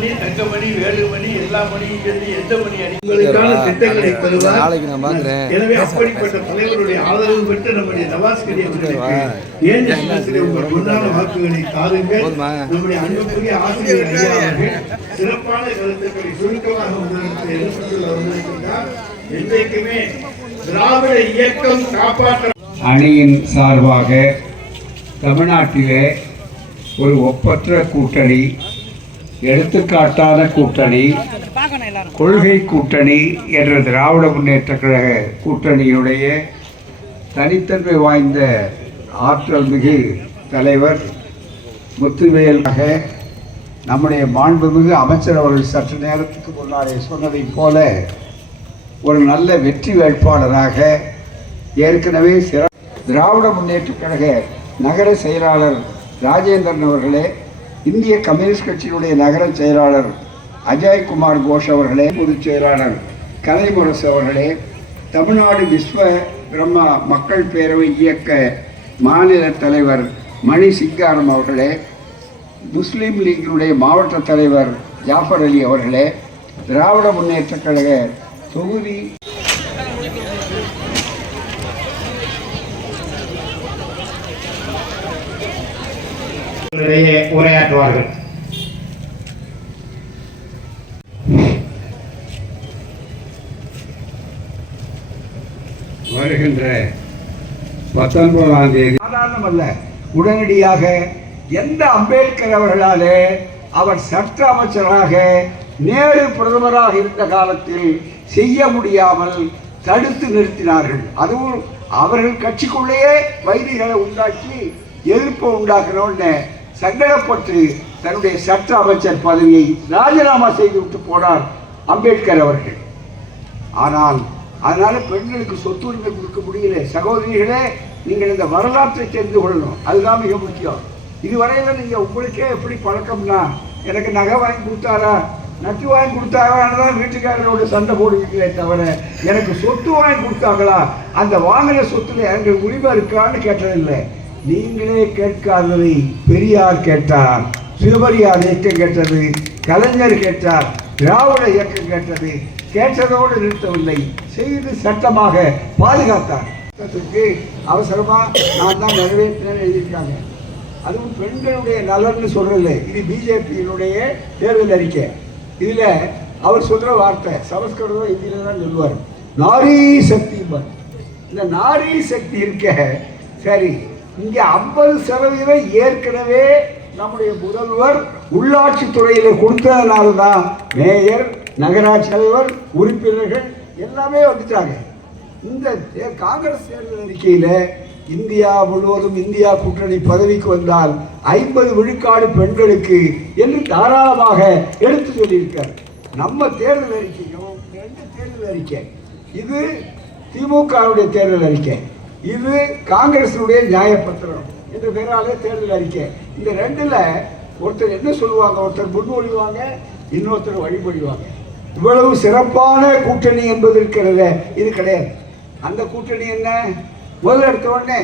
மணி தங்கமணி வேலுமணி எல்லா மணியும் சொல்லி எந்த மணி அடி உங்களுக்கான திட்டங்களை பெறுவார் நாளைக்கு நான் பார்க்குறேன். எனவே அப்படிப்பட்ட தலைவருடைய ஆதரவு பெற்று நம்முடைய நவாஸ் கரி அவர்களுக்கு ஏன் உங்கள் பொன்னான வாக்குகளை தாருங்கள்? நம்முடைய அன்புக்குரிய ஆசிரியர் ஐயா அவர்கள் சிறப்பான கருத்துக்களை சுருக்கமாக என்றைக்குமே திராவிட இயக்கம் காப்பாற்ற அணியின் சார்பாக தமிழ்நாட்டிலே ஒரு ஒப்பற்ற கூட்டணி எடுத்துக்காட்டான கூட்டணி கொள்கை கூட்டணி என்ற திராவிட முன்னேற்ற கழக கூட்டணியினுடைய தனித்தன்மை வாய்ந்த ஆற்றல் மிகு தலைவர் முத்துவேலாக நம்முடைய மாண்புமிகு அமைச்சர் அவர்கள் சற்று நேரத்துக்கு முன்னாலே சொன்னதைப் போல ஒரு நல்ல வெற்றி வேட்பாளராக ஏற்கனவே சிற திராவிட முன்னேற்ற கழக நகர செயலாளர் ராஜேந்திரன் அவர்களே இந்திய கம்யூனிஸ்ட் கட்சியினுடைய நகர செயலாளர் அஜய்குமார் கோஷ் அவர்களே பொதுச் செயலாளர் கலைமுரசு அவர்களே தமிழ்நாடு விஸ்வ பிரம்மா மக்கள் பேரவை இயக்க மாநில தலைவர் மணி சிங்காரம் அவர்களே முஸ்லீம் லீக்கினுடைய மாவட்ட தலைவர் ஜாஃபர் அலி அவர்களே திராவிட முன்னேற்ற கழக தொகுதி இடையே உரையாற்றுவார்கள். வருகின்ற பத்தொன்பதாம் தேதி சாதாரணம் அல்ல உடனடியாக எந்த அம்பேத்கர் அவர்களாலே அவர் சட்ட அமைச்சராக நேரு பிரதமராக இருந்த காலத்தில் செய்ய முடியாமல் தடுத்து நிறுத்தினார்கள். அதுவும் அவர்கள் கட்சிக்குள்ளேயே வைதிகளை உண்டாக்கி எதிர்ப்பை உண்டாக்கணும்னு சங்கடப்பட்டு தன்னுடைய சட்ட அமைச்சர் பதவியை ராஜினாமா செய்து விட்டு போனார் அம்பேத்கர் அவர்கள். ஆனால் அதனால பெண்களுக்கு சொத்து உரிமை கொடுக்க முடியல. சகோதரிகளே நீங்கள் இந்த வரலாற்றை தெரிந்து கொள்ளணும். அதுதான் மிக முக்கியம். இதுவரையில் நீங்கள் உங்களுக்கே எப்படி பழக்கம்னா எனக்கு நகை வாங்கி கொடுத்தாரா? நட்டு வாங்கி கொடுத்தாரான்னு தான் வீட்டுக்காரரோட சண்டை போடுவீங்களே தவிர எனக்கு சொத்து வாங்கி கொடுத்தாங்களா? அந்த வாங்கின சொத்துல எனக்கு உரிமை இருக்கான்னு கேட்டதில்லை. நீங்களே கேட்காததை பெரியார் கேட்டார் சிவபரியார் இயக்கம் கேட்டது கலைஞர் கேட்டார் திராவிட இயக்கம் கேட்டது கேட்டதோடு நிறுத்தவில்லை செய்து சட்டமாக பாதுகாத்தார். அவசரமா நான் தான் நிறைவேற்றினேன் எழுதியிருக்காங்க. அதுவும் பெண்களுடைய நலன்னு சொல்றதில்ல. இது பிஜேபியினுடைய தேர்தல் அறிக்கை. இதுல அவர் சொல்ற வார்த்தை சமஸ்கிருதம் இந்தியில தான் சொல்லுவார். நாரி சக்தி இந்த நாரி சக்தி இருக்க சரி இங்கே ஐம்பது சதவீதம் ஏற்கனவே நம்முடைய முதல்வர் உள்ளாட்சி துறையில் கொடுத்ததுனால தான் மேயர் நகராட்சி தலைவர் உறுப்பினர்கள் எல்லாமே வந்துட்டாங்க. இந்த தே- காங்கிரஸ் தேர்தல் அறிக்கையில் இந்தியா முழுவதும் இந்தியா கூட்டணி பதவிக்கு வந்தால் ஐம்பது விழுக்காடு பெண்களுக்கு என்று தாராளமாக எடுத்து சொல்லியிருக்கார். நம்ம தேர்தல் அறிக்கையும் ரெண்டு தேர்தல் அறிக்கை? இது திமுகவுடைய தேர்தல் அறிக்கை. இது காங்கிரஸினுடைய நியாயப்பத்திரம் என்று பெயராலே தேர்தல் அறிக்கை. இந்த ரெண்டுல ஒருத்தர் என்ன சொல்லுவாங்க? ஒருத்தர் முன்மொழிவாங்க இன்னொருத்தர் வழிபடிவாங்க இவ்வளவு சிறப்பான கூட்டணி என்பது இருக்கிறது. இது கிடையாது. அந்த கூட்டணி என்ன? முதல்ல எடுத்த உடனே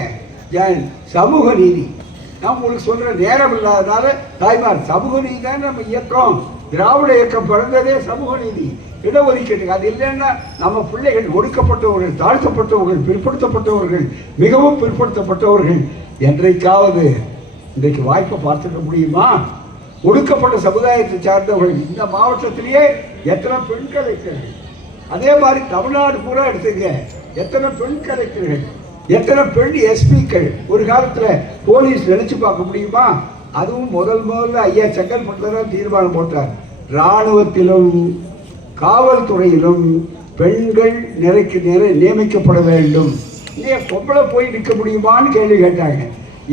ஜ- சமூக நீதி. நான் உங்களுக்கு சொல்ற நேரம் இல்லாததால தாய்மார் சமூக நீதி தான் நம்ம இயக்கம். திராவிட இயக்கம் பிறந்ததே சமூக நீதி. இடஒதுக்கீடு அது இல்லைன்னா நம்ம பிள்ளைகள் ஒடுக்கப்பட்டவர்கள் தாழ்த்தப்பட்டவர்கள் பிற்படுத்தப்பட்டவர்கள் மிகவும் பிற்படுத்தப்பட்டவர்கள். என்றைக்காவது இன்றைக்கு வாய்ப்பை பார்த்துக்க முடியுமா? ஒடுக்கப்பட்ட சமுதாயத்தை சார்ந்தவர்கள் இந்த மாவட்டத்திலேயே எத்தனை பெண் கலெக்டர்கள் அதே மாதிரி தமிழ்நாடு பூரா எடுத்துங்க. எத்தனை பெண் கலெக்டர்கள் எத்தனை பெண் எஸ்பிக்கள்? ஒரு காலத்தில் போலீஸ் நினைச்சு பார்க்க முடியுமா? அதுவும் முதல் முதல்ல ஐயா செங்கல்பட்டு தான் தீர்மானம் போட்டார். இராணுவத்திலும் காவல்துறையிலும் பெண்கள் நிறைக்கு நிறை நியமிக்கப்பட வேண்டும். ஏன் பொம்பளை போய் நிற்க முடியுமான்னு கேள்வி கேட்டாங்க.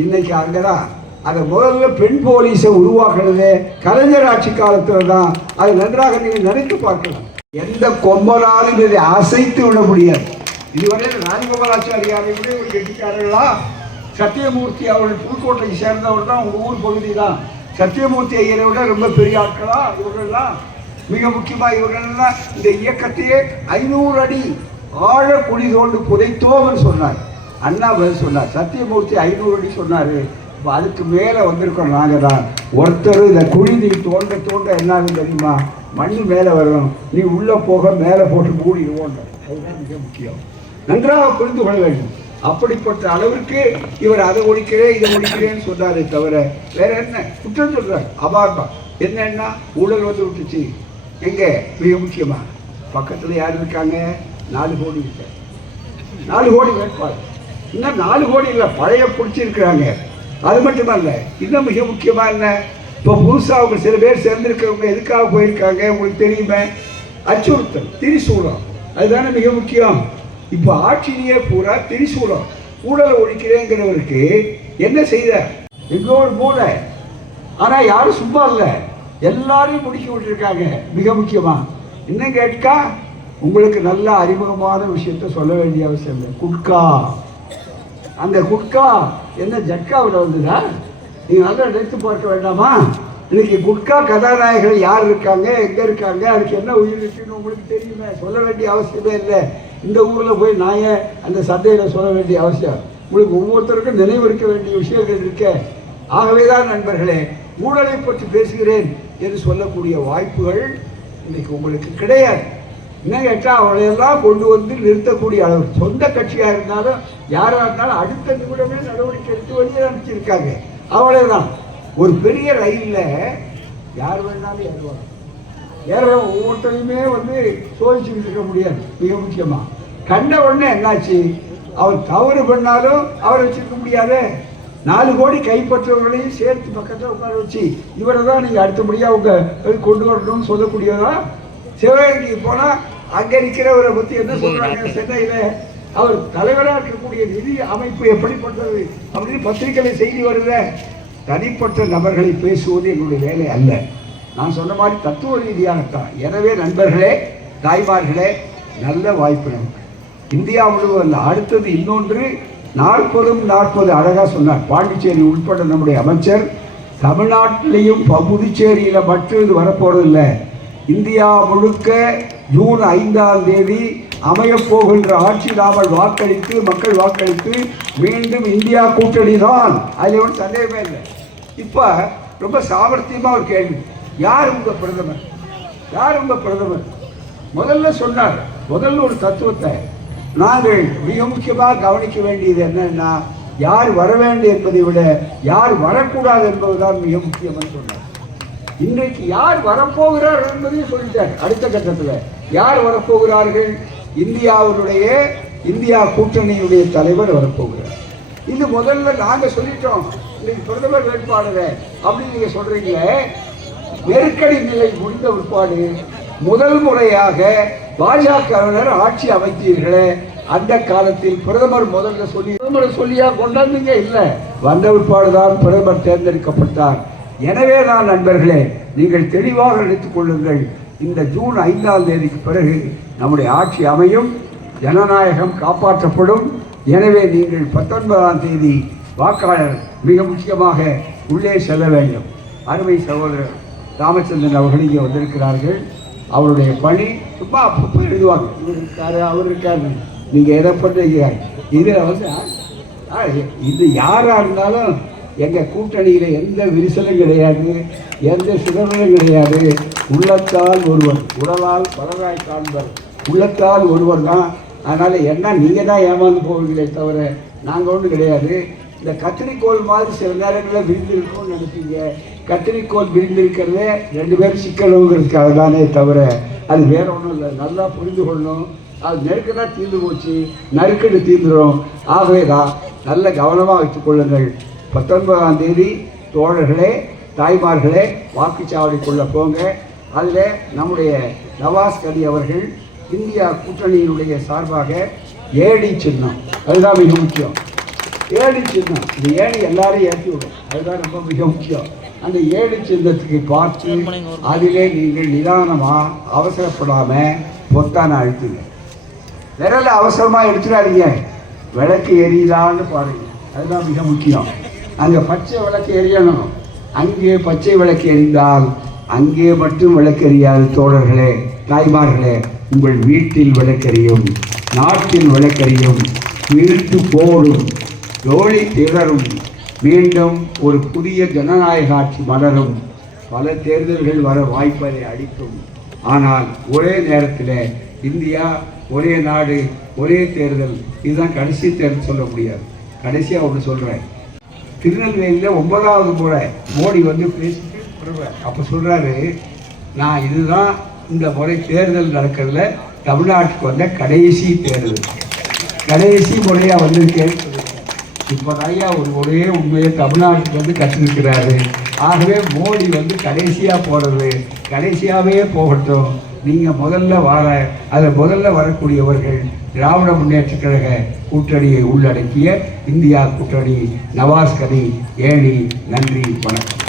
இன்னைக்கு அங்கதான் அதை முதல்ல பெண் போலீஸை உருவாக்குறது கலைஞர் ஆட்சி காலத்தில் தான். அது நன்றாக நீங்கள் நினைத்து பார்க்கலாம். எந்த கொம்பனாலும் இதை அசைத்து விட முடியாது. இதுவரை ராஜகோபாலாச்சாரியாரை விட ஒரு கெட்டிக்காரர்களா? சத்தியமூர்த்தி அவர்கள் புதுக்கோட்டையை சேர்ந்தவர் தான் உங்கள் ஊர் பகுதி தான். சத்தியமூர்த்தி ஐயரை விட ரொம்ப பெரிய ஆட்களா? இவர்கள்லாம் மிக முக்கியமாக இவர்கள்லாம் இந்த இயக்கத்தையே ஐநூறு அடி ஆழ குழி தோண்டு புதைத்தோம்னு சொன்னார். அண்ணா பதில் சொன்னார். சத்தியமூர்த்தி ஐநூறு அடி சொன்னார். அப்ப அதுக்கு மேலே வந்திருக்கோம் நாங்கள் தான். ஒருத்தர் இந்த குழி நீ தோண்ட தோண்ட என்னன்னு தெரியுமா? மண் மேலே வரும். நீ உள்ளே போக மேலே போட்டு மூடிடுவோன்ற அதுதான் மிக முக்கியம். நன்றாக புரிந்து கொள்ள வேண்டும். அப்படிப்பட்ட அளவிற்கு இவர் அதை ஒழிக்கிறேன் இதை ஒழிக்கிறேன்னு சொன்னாரே தவிர வேற என்ன? குற்றம் சொல்றார். அபார்பா என்னன்னா ஊழல் வந்து விட்டுச்சு. எங்கே? மிக முக்கியமாக பக்கத்தில் யார் இருக்காங்க? நாலு கோடி இருக்காங்க நாலு கோடி வேட்பாளர். இன்னும் நாலு கோடி இல்லை பழைய பிடிச்சிருக்கிறாங்க. அது மட்டுமல்ல இன்னும் மிக முக்கியமாக என்ன? இப்போ புதுசாக அவங்க சில பேர் சேர்ந்துருக்கவங்க எதுக்காக போயிருக்காங்க? உங்களுக்கு தெரியுமே? அச்சுறுத்தல் திரிசூலம். அதுதானே மிக முக்கியம். இப்போ ஆட்சியிலேயே பூரா திரிசூலம். ஊழலை ஒழிக்கிறேங்கிறவருக்கு என்ன செய்த? எங்கோ ஒரு மூளை. ஆனால் யாரும் சும்மா இல்லை. எல்லாரையும் முடிக்க விட்டுருக்காங்க. மிக முக்கியமாக இன்னும் கேட்கா? உங்களுக்கு நல்ல அறிமுகமான விஷயத்த சொல்ல வேண்டிய அவசியம் இல்லை. குட்கா. அந்த குட்கா என்ன ஜட்காவில் வந்ததா? நீங்கள் நல்லா நினைத்து பார்க்க வேண்டாமா? இன்னைக்கு குட்கா கதாநாயகர்கள் யார் இருக்காங்க? எங்கே இருக்காங்க? அதுக்கு என்ன உயிர் இருக்குன்னு உங்களுக்கு தெரியுமே. சொல்ல வேண்டிய அவசியமே இல்லை. இந்த ஊரில் போய் நான் ஏன் அந்த சந்தையில சொல்ல வேண்டிய அவசியம்? உங்களுக்கு ஒவ்வொருத்தருக்கும் நினைவு இருக்க வேண்டிய விஷயங்கள் இருக்க. ஆகவேதான் நண்பர்களே ஊழலை பற்றி பேசுகிறேன். என்று சொல்லக்கூடிய வாய்ப்புகள் இன்னைக்கு உங்களுக்கு கிடையாது. என்ன கேட்டால் அவளையெல்லாம் கொண்டு வந்து நிறுத்தக்கூடிய அளவு. சொந்த கட்சியாக இருந்தாலும் யாராக இருந்தாலும் அடுத்த நிமிடமே நடவடிக்கை எடுத்து வெளியே அனுப்பிச்சிருக்காங்க. அவ்வளவுதான். ஒரு பெரிய ரயிலில் யார் வேணாலும் ஏறுவாங்க. ஏற ஒவ்வொருத்தரையுமே வந்து சோதிச்சுக்கிட்டு இருக்க முடியாது. மிக முக்கியமாக கண்ட உடனே என்னாச்சு? அவர் தவறு பண்ணாலும் அவரை வச்சிருக்க முடியாதே. நாலு கோடி கைப்பற்றவர்களையும் சேர்த்து பக்கத்தில் உட்கார வச்சு இவரை தான் நீங்கள் அடுத்தபடியாக உங்க கொண்டு வரணும்னு சொல்லக்கூடியதா? சிவகங்கைக்கு போனால் அங்கே இருக்கிறவரை பற்றி என்ன சொல்கிறாங்க சென்னையில் அவர் தலைவராக இருக்கக்கூடிய நிதி அமைப்பு எப்படிப்பட்டது அப்படின்னு பத்திரிகையில் செய்தி வருது. தனிப்பட்ட நபர்களை பேசுவது எங்களுடைய வேலை அல்ல. நான் சொன்ன மாதிரி தத்துவ ரீதியாகத்தான். எனவே நண்பர்களே தாய்மார்களே நல்ல வாய்ப்பு நமக்கு. இந்தியா முழுவதும் அடுத்தது இன்னொன்று நாற்பதும் நாற்பது அழகாக சொன்னார். பாண்டிச்சேரி உட்பட நம்முடைய அமைச்சர் தமிழ்நாட்டிலையும் ப- மட்டும் இது வரப்போறதில்லை. இந்தியா முழுக்க ஜூன் ஐந்தாம் தேதி அமையப்போகின்ற ஆட்சி நாமல் வாக்களித்து மக்கள் வாக்களித்து மீண்டும் இந்தியா கூட்டணி தான். அதில் ஒன்றும் சந்தேகமே இல்லை. இப்போ ரொம்ப சாமர்த்தியமாக ஒரு கேள்வி. யார் உங்கள் பிரதமர்? யார் உங்கள் பிரதமர்? முதல்ல சொன்னார். முதல்ல ஒரு தத்துவத்தை நாங்கள் மிக முக்கியமாக கவனிக்க வேண்டியது என்னன்னா யார் வர வேண்டும் என்பதை விட யார் வரக்கூடாது என்பதுதான் மிக முக்கியம்னு சொன்னார். இன்றைக்கு யார் வரப்போகிறார் என்பதையும் சொல்லிட்டார் அடுத்த கட்டத்தில். யார் வரப்போகிறார்கள்? இந்தியாவுடைய இந்தியா கூட்டணியுடைய தலைவர் வரப்போகிறார். இது முதல்ல நாங்கள் சொல்லிட்டோம். இன்னைக்கு பிரதமர் வேட்பாளர் அப்படின்னு நீங்க சொல்றீங்களே நெருக்கடி நிலை முடிந்த பிற்பாடு முதல் முறையாக பாஜகவினர் ஆட்சி அமைத்தீர்களே அந்த காலத்தில் பிரதமர் முதல்ல சொல்லி பிரதமர் சொல்லியா கொண்டாந்தீங்க? இல்லை. வந்த பிற்பாடுதான் பிரதமர் தேர்ந்தெடுக்கப்பட்டார். எனவே தான் நண்பர்களே நீங்கள் தெளிவாக நினைத்துக் கொள்ளுங்கள். இந்த ஜூன் ஐந்தாம் தேதிக்கு பிறகு நம்முடைய ஆட்சி அமையும் ஜனநாயகம் காப்பாற்றப்படும். எனவே நீங்கள் பத்தொன்பதாம் தேதி வாக்காளர் மிக முக்கியமாக உள்ளே செல்ல வேண்டும். அருமை சகோதரர் ராமச்சந்திரன் அவர்கள் இங்கே வந்திருக்கிறார்கள். அவருடைய பணி சும்மா அப்பப்போ எழுதுவாங்க. இவர் இருக்காரு அவர் இருக்காரு. நீங்கள் எதை பண்ணுறீங்க இதில் வந்து ஆ, இது யாராக இருந்தாலும் எங்கள் கூட்டணியில் எந்த விரிசலும் கிடையாது எந்த சிதறலும் கிடையாது. உள்ளத்தால் ஒருவர் உடலால் பலராய் காண்பர். உள்ளத்தால் ஒருவர் தான். அதனால் என்ன நீங்கள் தான் ஏமாந்து போவீங்களே தவிர நாங்கள் ஒன்றும் கிடையாது. இந்த கத்திரிக்கோள் மாதிரி சில நேரங்களில் விரிந்திருக்கோம்னு நினைப்பீங்க. கத்திரிக்கோள் விரிந்திருக்கிறதே ரெண்டு பேரும் சிக்கணுங்கிறதுக்காக தானே தவிர அது வேற ஒன்றும் இல்லை. நல்லா புரிந்து கொள்ளணும். அது நெருக்கடாக தீர்ந்து போச்சு. நறுக்கடு தீர்ந்துடும் ஆகவே தான் நல்ல கவனமாக வைத்துக் கொள்ளுங்கள். பத்தொன்பதாம் தேதி தோழர்களே தாய்மார்களே வாக்குச்சாவடிக்குள்ளே போங்க. அதில் நம்முடைய நவாஸ் கலி அவர்கள் இந்தியா கூட்டணியினுடைய சார்பாக ஏடி சின்னம். அதுதான் மிக முக்கியம். ஏடி சின்னம். இந்த ஏடி எல்லாரையும் ஏற்றி விடும். அதுதான் ரொம்ப மிக முக்கியம். அந்த ஏழு சின்னத்துக்கு பார்த்து அதிலே நீங்கள் நிதானமாக அவசரப்படாமல் பொத்தான அழுத்துங்க. விரல அவசரமாக எடுத்துடாதீங்க. விளக்கு எரியுதான்னு பாருங்க. அதுதான் மிக முக்கியம். அங்கே பச்சை விளக்கு எரியணும். அங்கே பச்சை விளக்கு எரிந்தால் அங்கே மட்டும் விளக்கு தோழர்களே தாய்மார்களே உங்கள் வீட்டில் விளக்கறியும் நாட்டில் விளக்கறியும் இருட்டு போடும் ஜோலி திணறும். மீண்டும் ஒரு புதிய ஜனநாயக ஆட்சி மலரும். பல தேர்தல்கள் வர வாய்ப்பதை அளிக்கும். ஆனால் ஒரே நேரத்தில் இந்தியா ஒரே நாடு ஒரே தேர்தல். இதுதான் கடைசி தேர்தல் சொல்ல முடியாது. கடைசியாக ஒன்று சொல்கிறேன் திருநெல்வேலியில் ஒன்பதாவது முறை மோடி வந்து பேசிட்டு அப்போ சொல்கிறாரு நான் இதுதான் இந்த முறை தேர்தல் நடக்கிறதுல தமிழ்நாட்டுக்கு வந்த கடைசி தேர்தல். கடைசி முறையாக வந்திருக்கேன்னு இப்போ ஐயா ஒரு ஒரே உண்மையை தமிழ்நாட்டுக்கு வந்து கற்றுருக்கிறாரு ஆகவே மோடி வந்து கடைசியாக போகிறது கடைசியாகவே போகட்டும். நீங்கள் முதல்ல வர அதில் முதல்ல வரக்கூடியவர்கள் திராவிட முன்னேற்ற கழக கூட்டணியை உள்ளடக்கிய இந்தியா கூட்டணி. நவாஸ் கனி ஏணி நன்றி வணக்கம்.